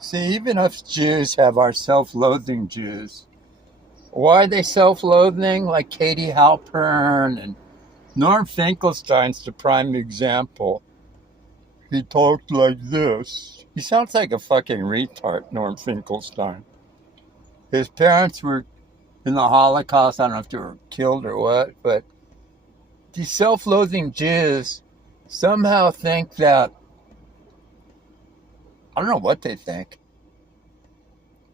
See, even us Jews have our self-loathing Jews. Why are they self-loathing? Like Katie Halpern and Norm Finkelstein's the prime example. He talked like this. He sounds like a fucking retard, Norm Finkelstein. His parents were in the Holocaust. I don't know if they were killed or what, but these self-loathing Jews somehow think that, I don't know what they think.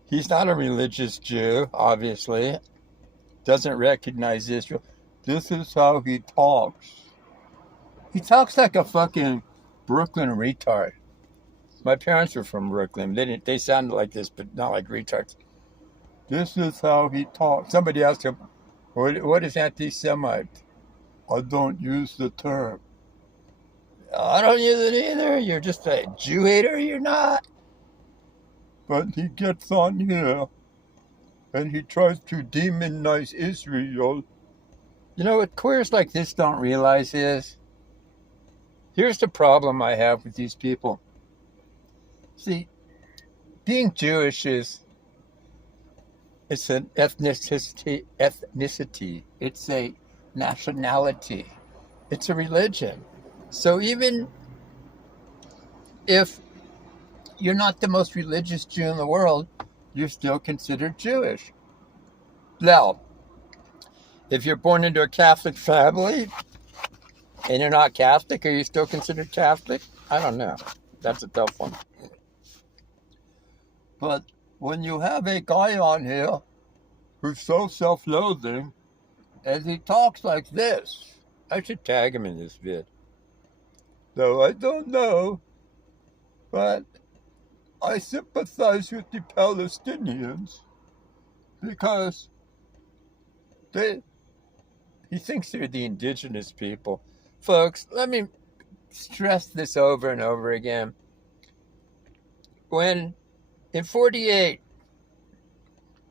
He's not a religious Jew, obviously. Doesn't recognize Israel. This is how he talks. He talks like a fucking Brooklyn retard. My parents were from Brooklyn. They sounded like this, but not like retards. This is how he talks. Somebody asked him, what is anti-Semite? I don't use the term. I don't use it either. You're just a Jew hater. You're not. But he gets on here and he tries to demonize Israel. You know what queers like this don't realize is, here's the problem I have with these people. See, being Jewish it's an ethnicity. It's a nationality. It's a religion. So even if you're not the most religious Jew in the world, you're still considered Jewish. Now, if you're born into a Catholic family and you're not Catholic, are you still considered Catholic? I don't know. That's a tough one. But when you have a guy on here who's so self-loathing and he talks like this, I should tag him in this vid. Though I don't know, but I sympathize with the Palestinians because he thinks they're the indigenous people. Folks, let me stress this over and over again. When in 1948,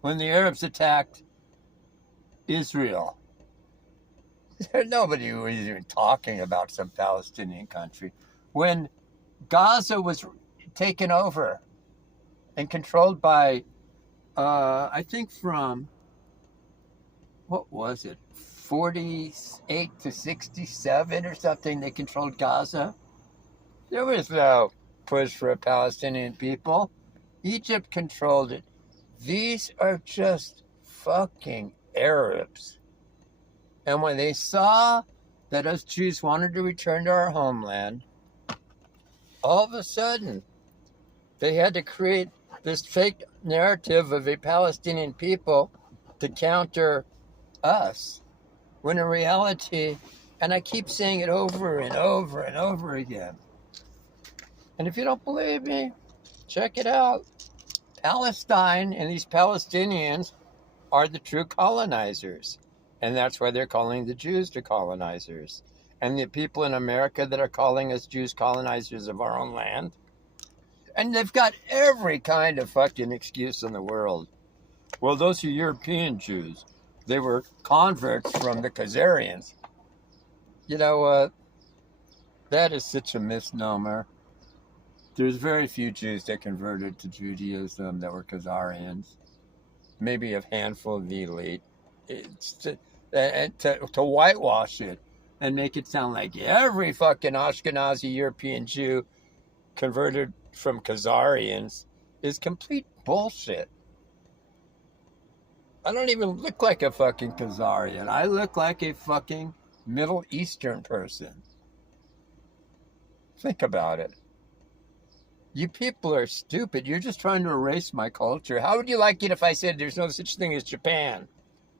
when the Arabs attacked Israel, nobody was even talking about some Palestinian country. When Gaza was taken over and controlled by, I think from, what was it, 48 to 67 or something, they controlled Gaza. There was no push for a Palestinian people. Egypt controlled it. These are just fucking Arabs. And when they saw that us Jews wanted to return to our homeland, all of a sudden, they had to create this fake narrative of a Palestinian people to counter us. When in reality, and I keep saying it over and over and over again. And if you don't believe me, check it out. Palestine and these Palestinians are the true colonizers. And that's why they're calling the Jews the colonizers. And the people in America that are calling us Jews colonizers of our own land. And they've got every kind of fucking excuse in the world. Well, those are European Jews. They were converts from the Khazarians. You know what? That is such a misnomer. There's very few Jews that converted to Judaism that were Khazarians. Maybe a handful of the elite. It's to whitewash it and make it sound like every fucking Ashkenazi European Jew converted from Khazarians is complete bullshit. I don't even look like a fucking Khazarian. I look like a fucking Middle Eastern person. Think about it. You people are stupid. You're just trying to erase my culture. How would you like it if I said there's no such thing as Japan?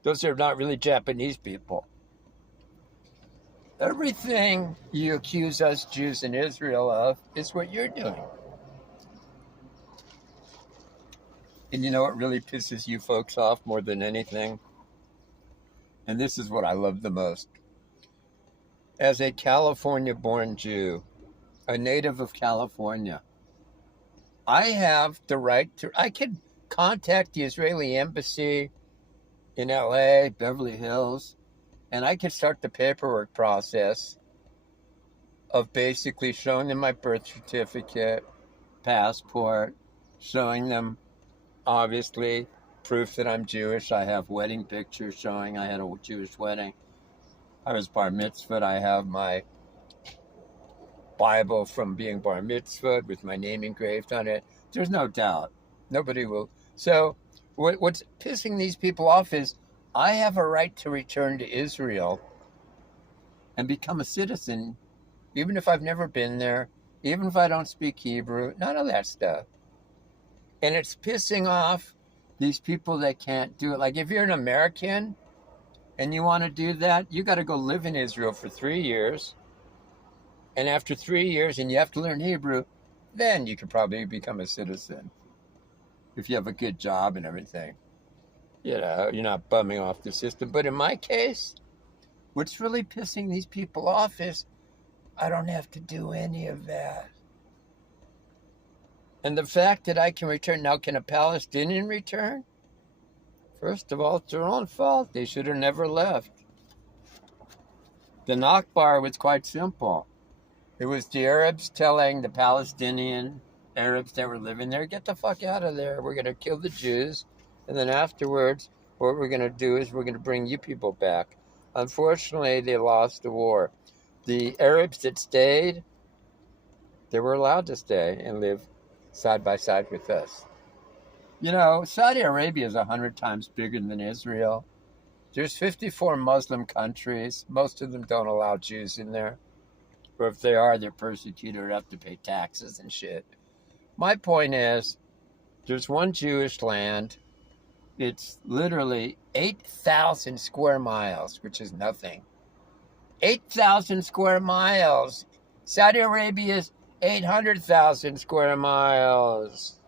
Those are not really Japanese people. Everything you accuse us Jews in Israel of is what you're doing. And you know what really pisses you folks off more than anything? And this is what I love the most. As a California-born Jew, a native of California, I have the right to, I can contact the Israeli embassy in LA, Beverly Hills, and I can start the paperwork process of basically showing them my birth certificate, passport, showing them, obviously, proof that I'm Jewish. I have wedding pictures showing I had a Jewish wedding. I was bar mitzvahed. I have my Bible from being bar mitzvahed with my name engraved on it. There's no doubt. Nobody will. So what's pissing these people off is I have a right to return to Israel and become a citizen, even if I've never been there, even if I don't speak Hebrew, none of that stuff. And it's pissing off these people that can't do it. Like if you're an American and you want to do that, you got to go live in Israel for 3 years. And after 3 years, and you have to learn Hebrew, then you could probably become a citizen if you have a good job and everything. You know, you're not bumming off the system. But in my case, what's really pissing these people off is I don't have to do any of that. And the fact that I can return, now can a Palestinian return? First of all, it's their own fault. They should have never left. The Nakba was quite simple. It was the Arabs telling the Palestinian Arabs that were living there, get the fuck out of there. We're going to kill the Jews. And then afterwards, what we're going to do is we're going to bring you people back. Unfortunately, they lost the war. The Arabs that stayed, they were allowed to stay and live side by side with us. You know, Saudi Arabia is 100 times bigger than Israel. There's 54 Muslim countries. Most of them don't allow Jews in there. Or if they are, they're persecuted or have to pay taxes and shit. My point is, there's one Jewish land. It's literally 8,000 square miles, which is nothing. 8,000 square miles. Saudi Arabia's 800,000 square miles.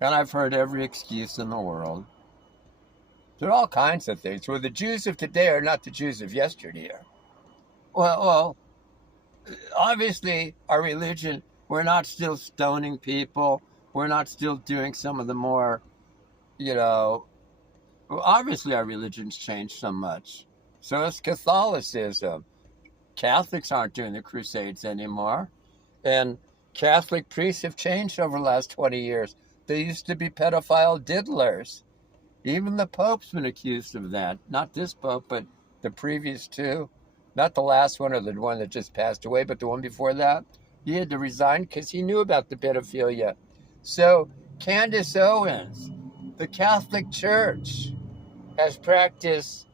And I've heard every excuse in the world. There are all kinds of things. Well, the Jews of today are not the Jews of yesteryear. Well, obviously, our religion, we're not still stoning people. We're not still doing some of the more, obviously our religion's changed so much. So is Catholicism. Catholics aren't doing the Crusades anymore. And Catholic priests have changed over the last 20 years. They used to be pedophile diddlers. Even the Pope's been accused of that. Not this Pope, but the previous two. Not the last one or the one that just passed away, but the one before that. He had to resign because he knew about the pedophilia. So Candace Owens, the Catholic Church, has practiced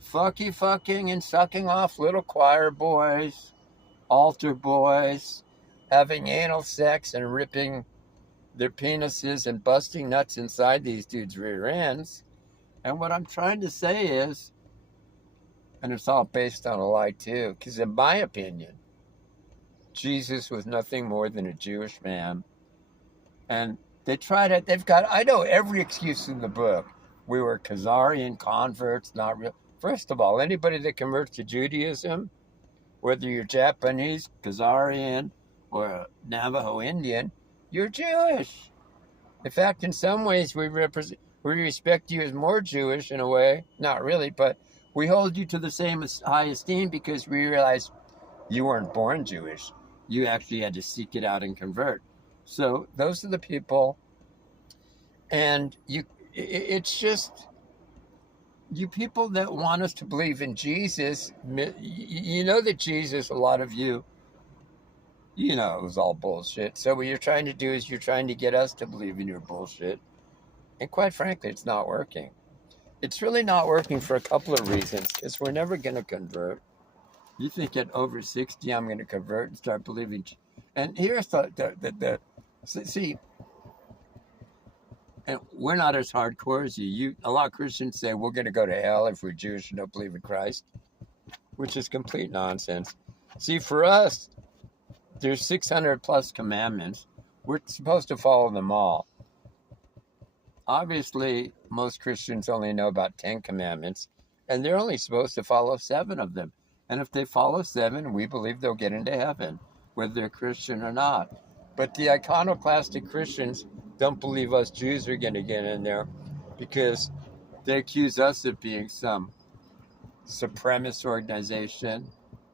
fucking and sucking off little choir boys, altar boys, having anal sex and ripping their penises and busting nuts inside these dudes' rear ends. And what I'm trying to say is, and it's all based on a lie too, because in my opinion, Jesus was nothing more than a Jewish man. And they've got, I know every excuse in the book. We were Khazarian converts, not real. First of all, anybody that converts to Judaism, whether you're Japanese, Khazarian, or Navajo Indian, you're Jewish. In fact, in some ways, we respect you as more Jewish in a way. Not really, but we hold you to the same high esteem because we realize you weren't born Jewish. You actually had to seek it out and convert. So those are the people. And it's just, you people that want us to believe in Jesus, you know that Jesus, a lot of you, it was all bullshit. So what you're trying to do is you're trying to get us to believe in your bullshit. And quite frankly, it's not working. It's really not working for a couple of reasons, because we're never going to convert. You think at over 60, I'm going to convert and start believing. And here's see, and we're not as hardcore as you. A lot of Christians say we're going to go to hell if we're Jewish and don't believe in Christ, which is complete nonsense. See, for us, there's 600 plus commandments. We're supposed to follow them all. Obviously, most Christians only know about 10 commandments, and they're only supposed to follow 7 of them. And if they follow 7, we believe they'll get into heaven, whether they're Christian or not. But the iconoclastic Christians don't believe us Jews are going to get in there because they accuse us of being some supremacist organization.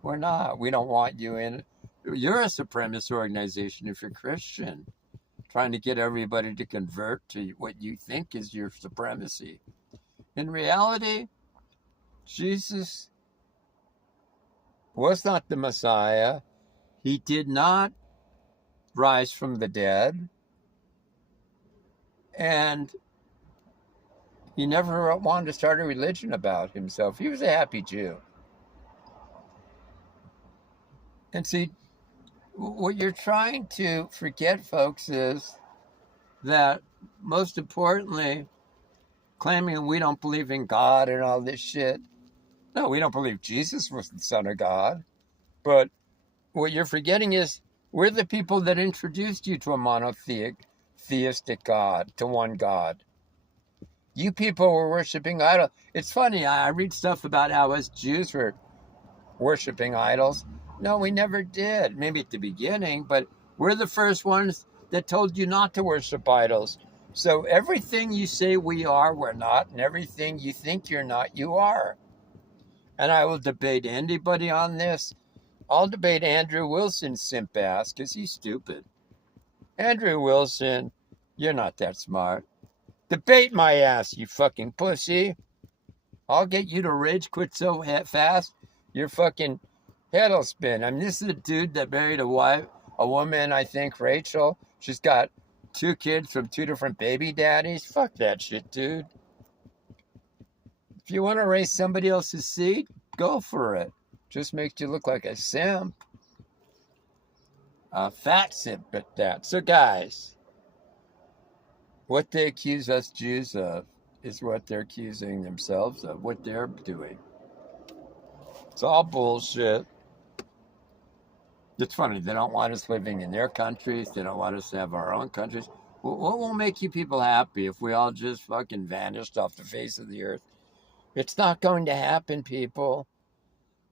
We're not. We don't want you in. You're a supremacist organization if you're Christian, trying to get everybody to convert to what you think is your supremacy. In reality, Jesus was not the Messiah. He did not rise from the dead. And he never wanted to start a religion about himself. He was a happy Jew. And see, what you're trying to forget, folks, is that most importantly, claiming we don't believe in God and all this shit. No, we don't believe Jesus was the Son of God. But what you're forgetting is we're the people that introduced you to a monotheistic God, to one God. You people were worshiping idols. It's funny, I read stuff about how us Jews were worshiping idols. No, we never did. Maybe at the beginning, but we're the first ones that told you not to worship idols. So everything you say we are, we're not, and everything you think you're not, you are. And I will debate anybody on this. I'll debate Andrew Wilson's simp ass because he's stupid. Andrew Wilson, you're not that smart. Debate my ass, you fucking pussy. I'll get you to rage quit so fast, your fucking head will spin. I mean, this is a dude that married a woman, I think, Rachel. She's got 2 kids from 2 different baby daddies. Fuck that shit, dude. If you want to raise somebody else's seed, go for it. Just makes you look like a simp. A fat simp at that. So, guys, what they accuse us Jews of is what they're accusing themselves of, what they're doing. It's all bullshit. It's funny, they don't want us living in their countries. They don't want us to have our own countries. What will make you people happy if we all just fucking vanished off the face of the earth? It's not going to happen, people.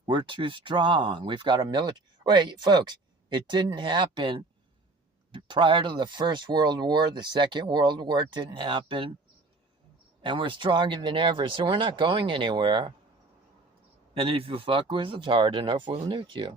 We're too strong. We've got a military. Wait, folks, it didn't happen prior to the First World War. The Second World War didn't happen. And we're stronger than ever, so we're not going anywhere. And if you fuck with us hard enough, we'll nuke you.